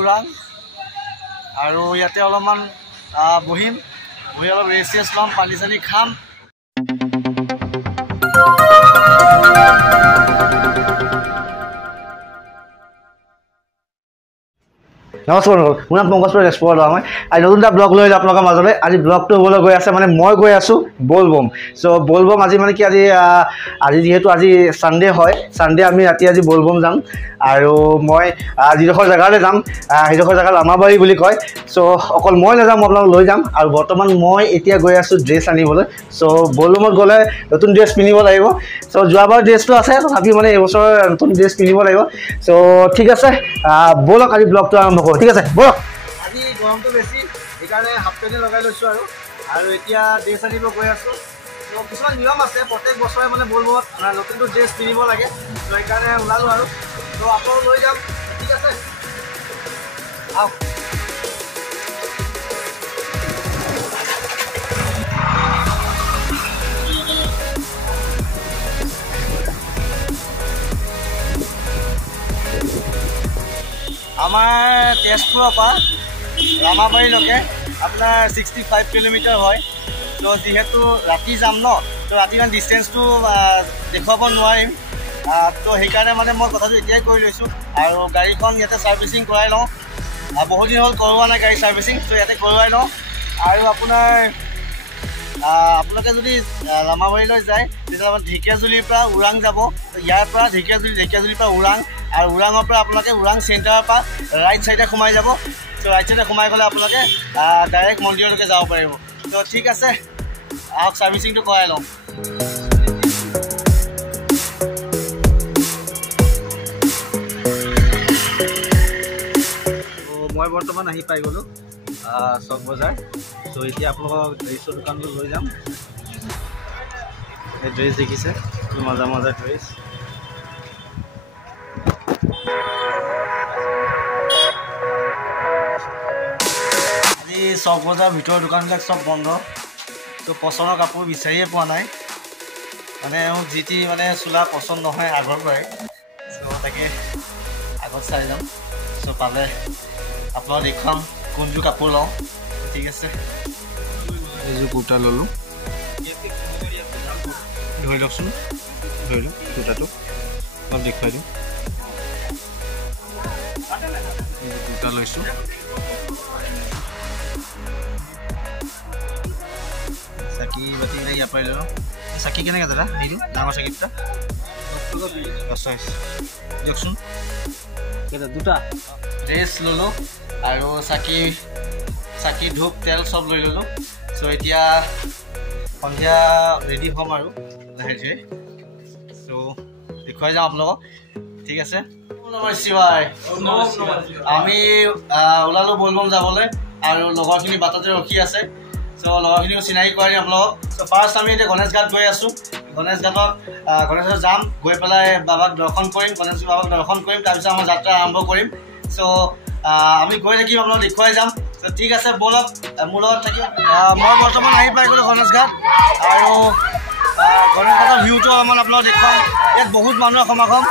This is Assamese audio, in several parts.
উৰাং আৰু ইয়াতে অলপমান বহিম বহি অলপ ৰেষ্ট ল'ম পানী চানী খাম নমস্কাৰ মোৰ নাম পংকজ ৰেছপৰ মই আজি নতুন এটা ব্লগ লৈ আহিলোঁ আপোনালোকৰ মাজলৈ আজি ব্লগটো হ'বলৈ গৈ আছে মানে মই গৈ আছোঁ বলবম বলবম আজি মানে কি আজি যিহেতু আজি ছানডে হয় ছানডে আমি ৰাতি আজি বলবম যাম আৰু মই যিডোখৰ জেগালৈ যাম সেইডোখৰ জেগা লামাবাৰী বুলি কয় অকল মই নাযাম মই আপোনালোক লৈ যাম আৰু বৰ্তমান মই এতিয়া গৈ আছোঁ ড্ৰেছ আনিবলৈ বলবমত গ'লে নতুন ড্ৰেছ পিন্ধিব লাগিব যোৱাবাৰ ড্ৰেছটো আছে তথাপিও মানে এইবছৰ নতুন ড্ৰেছ পিন্ধিব লাগিব ঠিক আছে ব'লক আজি ব্লগটো আৰম্ভ কৰোঁ ঠিক আছে ব'লক আজি গৰমটো বেছি সেইকাৰণে হাফ পেণ্ট লগাই লৈছোঁ আৰু এতিয়া ড্ৰেছ আনিব গৈ আছোঁ কিছুমান নিয়ম আছে প্ৰত্যেক বছৰে মানে বলবমত নতুনটো ড্ৰেছ পিন্ধিব লাগে সেইকাৰণে ওলালোঁ আৰু আপোনালোক লৈ যাম ঠিক আছে আহক আমাৰ তেজপুৰৰ পৰা ৰামাবাৰীলৈকে আপোনাৰ 65 কিলোমিটাৰ হয় যিহেতু ৰাতি যাম ন ৰাতি ইমান ডিষ্টেঞ্চটো দেখুৱাব নোৱাৰিম সেইকাৰণে মানে মই কথাটো এতিয়াই কৰি লৈছোঁ আৰু গাড়ীখন ইয়াতে ছাৰ্ভিচিং কৰাই লওঁ বহুত দিন হ'ল কৰোৱা নাই গাড়ী ছাৰ্ভিচিং ইয়াতে কৰোৱাই লওঁ আৰু আপোনালোকে যদি ৰামাবাৰীলৈ যায় তেতিয়াহ'লে ঢেকীয়াজুলিৰ পৰা ওৰাং যাব ইয়াৰ পৰা ঢেকীয়াজুলিৰ পৰা ওৰাং আৰু ওৰাঙৰ পৰা আপোনালোকে ওৰাং চেণ্টাৰৰ পৰা ৰাইট চাইডে সোমাই যাব ৰাইট চাইডে সোমাই গ'লে আপোনালোকে ডাইৰেক্ট মন্দিৰলৈকে যাব পাৰিব ঠিক আছে আহক ছাৰ্ভিচিংটো কৰাই লওঁ মই বৰ্তমান আহি পাই গ'লোঁ চক বজাৰ এতিয়া আপোনালোকক ড্ৰেছৰ দোকানলৈ লৈ যাম এই ড্ৰেছ দেখিছে মজা মজা ড্ৰেছ আজি চক বজাৰ ভিতৰৰ দোকানবিলাক চব বন্ধ পচন্দৰ কাপোৰ বিচাৰিয়ে পোৱা নাই মানে মোক যি মানে চোলা পচন্দ নহয় আগৰ পৰাই তাকে আগত চাই যাম পালে আপোনাক দেখুৱাম কোনযোৰ কাপোৰ লওঁ ঠিক আছে এইযোৰ কুৰ্তা ল'লোঁ ধৰি লওকচোন ধৰি লওক কুৰ্তাটো অলপ দেখুৱাই দিওঁ কুৰ্তা লৈছোঁ চাকি বাতি ইয়াৰ পৰাই লৈ লওঁ চাকি কেনেকৈ দাদা সেইটো ডাঙৰ চাকি দুটা দিয়কচোন দুটা ড্ৰেছ ল'লোঁ আৰু চাকি ধূপ তেল চব লৈ ল'লোঁ এতিয়া সন্ধিয়া ৰেডি হ'ম আৰু লাহে ধীৰে দেখুৱাই যাওঁ আপোনালোকক ঠিক আছে শিৱাই আমি ওলালোঁ বলবম যাবলৈ আৰু লগৰখিনি বাটতে ৰখি আছে লগৰখিনিও চিনাকি কৰাই দিম আপোনালোকক ফাৰ্ষ্ট আমি এতিয়া গণেশ ঘাট গৈ আছোঁ গণেশ ঘাটত যাম গৈ পেলাই বাবাক দৰ্শন কৰিম গণেশ বাবাক দৰ্শন কৰিম তাৰপিছত আমাৰ যাত্ৰা আৰম্ভ কৰিম আমি গৈ থাকিম আপোনালোক দেখুৱাই যাম ঠিক আছে ব'লক মোৰ লগত থাকিম মই বৰ্তমান আহি পাই গ'লোঁ গণেশ ঘাট আৰু গণেশ ঘাটৰ ভিউটো অলপমান আপোনালোক দেখুৱাম ইয়াত বহুত মানুহৰ সমাগম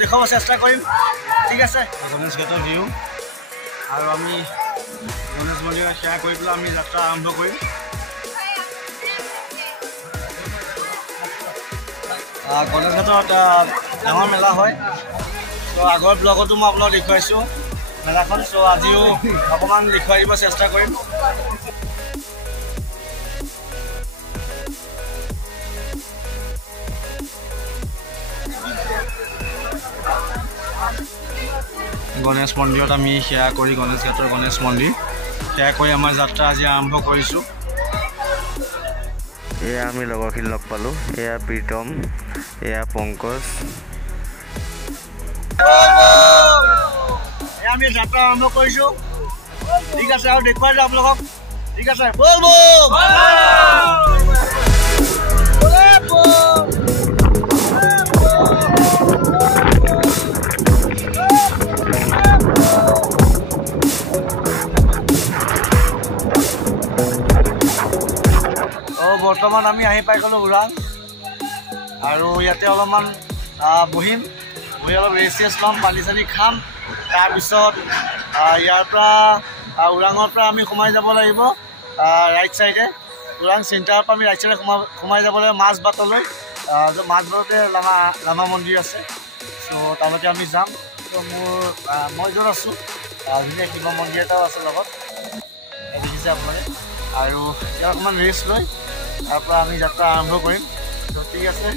দেখুৱাব চেষ্টা কৰিম ঠিক আছে গণেশ ঘাটৰ ভিউ আৰু আমি গণেশ মন্দিৰত সেৱা কৰি পেলাই আমি যাত্ৰা আৰম্ভ কৰিম গণেশ ঘাটত ডাঙৰ মেলা হয় আগৰ ব্লগতো মই আপোনাক দেখুৱাইছোঁ মেলাখন আজিও অকণমান দেখুৱাই দিব চেষ্টা কৰিম গণেশ মন্দিৰত আমি সেৱা কৰি গণেশ ঘাটৰ গণেশ মন্দিৰ সেৱা কৰি আমাৰ যাত্ৰা আজি আৰম্ভ কৰিছোঁ এয়া আমি লগৰখিনি লগ পালোঁ এয়া প্ৰীতম এয়া পংকজ আমি যাত্ৰা আৰম্ভ কৰিছোঁ ঠিক আছে আৰু দেখুৱাই যাওঁ আপোনালোকক ঠিক আছে বলবম বৰ্তমান আমি আহি পাই গ'লোঁ ওৰাং আৰু ইয়াতে অলপমান বহিম বহি অলপ ৰেষ্ট ল'ম পানী চানী খাম তাৰপিছত ইয়াৰ পৰা ওৰাঙৰ পৰা আমি সোমাই যাব লাগিব ৰাইট চাইডে ওৰাং চেণ্টাৰৰ পৰা আমি ৰাইট চাইডে সোমাই যাব লাগিব মাজবাটলৈ মাজবাটতে লামা মন্দিৰ আছে চ' তালৈকে আমি যাম ত' মই য'ত আছোঁ ধুনীয়া শিৱ মন্দিৰ এটাও আছে লগত দেখিছে আপোনালোকে আৰু ইয়াত অকণমান ৰেষ্ট লৈ তাৰ পৰা আমি যাত্ৰা আৰম্ভ কৰিম ত' ঠিক আছে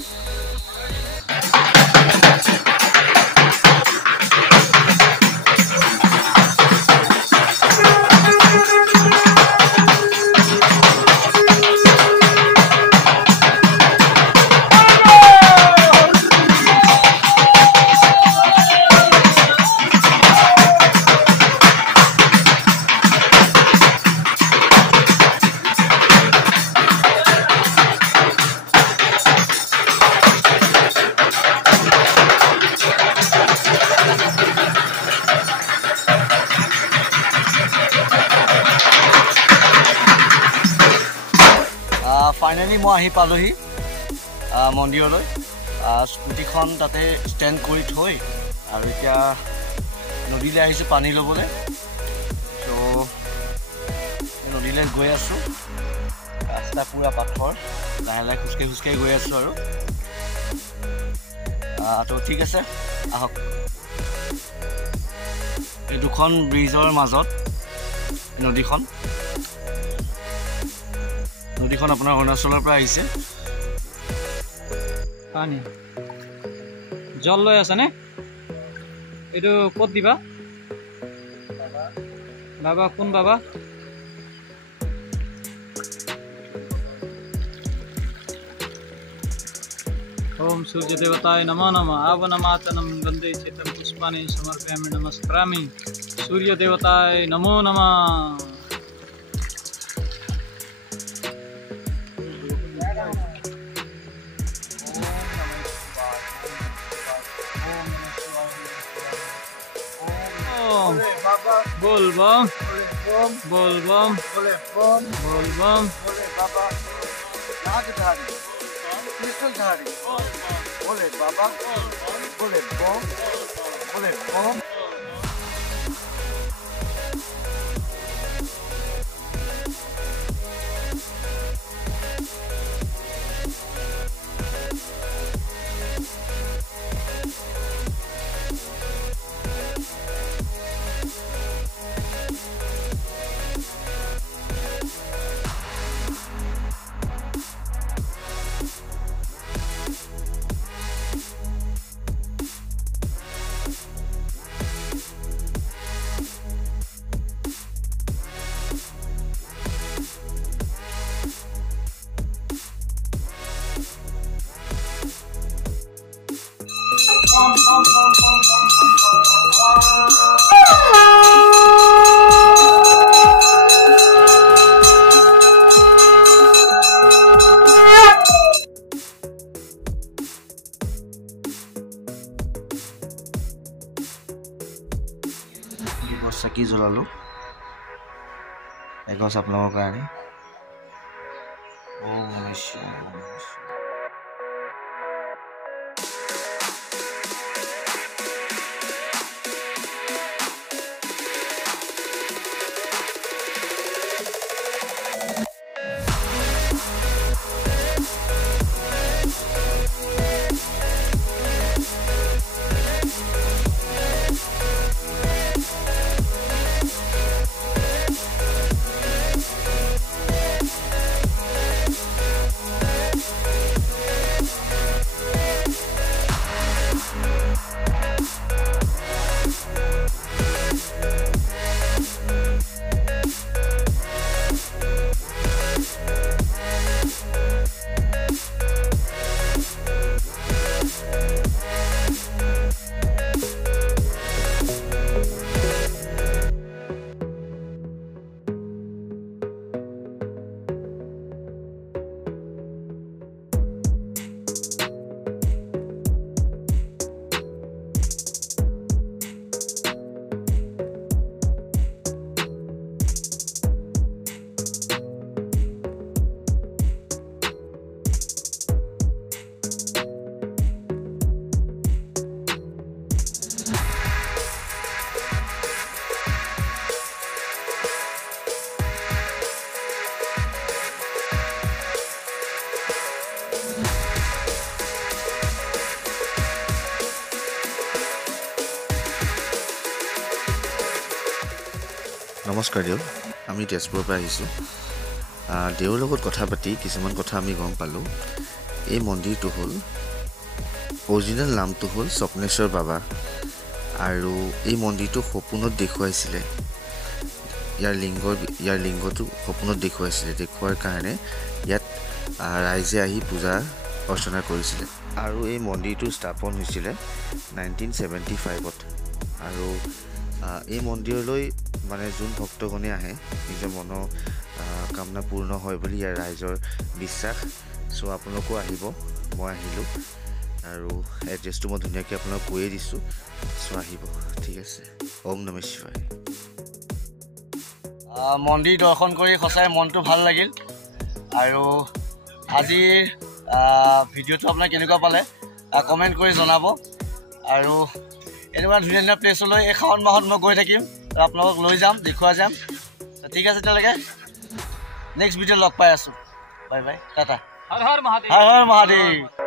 ফাইনেলি মই আহি পালোহি মন্দিৰলৈ স্কুটিখন তাতে ষ্টেণ্ড কৰি থৈ আৰু এতিয়া নদীলৈ আহিছোঁ পানী ল'বলৈ ত' নদীলৈ গৈ আছোঁ ৰাস্তা পূৰা পাথৰ লাহে লাহে খোজকাঢ়ি গৈ আছোঁ আৰু ত' ঠিক আছে আহক এই দুখন ব্ৰিজৰ মাজত নদীখন আপোনাৰ অৰুণাচলৰ পৰা আহিছে পানী জল লৈ আছে নে এইটো ক'ত দিবা বাবা কোন বাবা ओम सूर्य देवताय नमो नमः आवनमातनं गंधे चितं पुष्पाणि समर्पयामि नमस्कारामि सूर्य देवताय नमो नमः bolbam bolbam bolbam bolbam बाबा नागधारी त्रिशूलधारी बोले बाबा बोले बम बोले बम চাকি জ্বলালো এগছ আপোনালোকৰ কাৰণে ওম নমঃ নমস্কাৰ দেউ আমি তেজপুৰৰ পৰা আহিছোঁ দেউৰ লগত কথা পাতি কিছুমান কথা আমি গম পালোঁ এই মন্দিৰটো হ'ল অৰিজিনেল নামটো হ'ল স্বপ্নেশ্বৰ বাবা আৰু এই মন্দিৰটো সপোনত দেখুৱাইছিলে ইয়াৰ লিংগটো সপোনত দেখুৱাৰ কাৰণে ইয়াত ৰাইজে আহি পূজা অৰ্চনা কৰিছিলে আৰু এই মন্দিৰটো স্থাপন হৈছিলে 1975ত আৰু এই মন্দিৰলৈ মানে যোন ভক্তগণে আহে নিজৰ মনৰ কামনা পূৰ্ণ হয় বুলি ইয়াৰ ৰাইজৰ বিশ্বাস সো আপোনালোকো আহিব মই আহিলোঁ আৰু এড্ৰেছটো মই ধুনীয়াকৈ আপোনাক কৈয়ে দিছোঁ সো আহিব ঠিক আছে ওম নমঃ শিৱায় মন্দিৰ দৰ্শন কৰি সঁচাই মনটো ভাল লাগিল আৰু আজিৰ ভিডিঅ'টো আপোনাক কেনেকুৱা পালে কমেণ্ট কৰি জনাব আৰু এনেকুৱা ধুনীয়া ধুনীয়া প্লেচলৈ এই শাওণ মাহত মই গৈ থাকিম আপোনালোকক লৈ যাম দেখুওৱা যাম ঠিক আছে তেতিয়ালৈকে নেক্সট ভিডিঅ' লগ পাই আছোঁ বাই বাই টাটা হৰ হৰ মহাদেৱ হৰ হৰ মহাদেৱ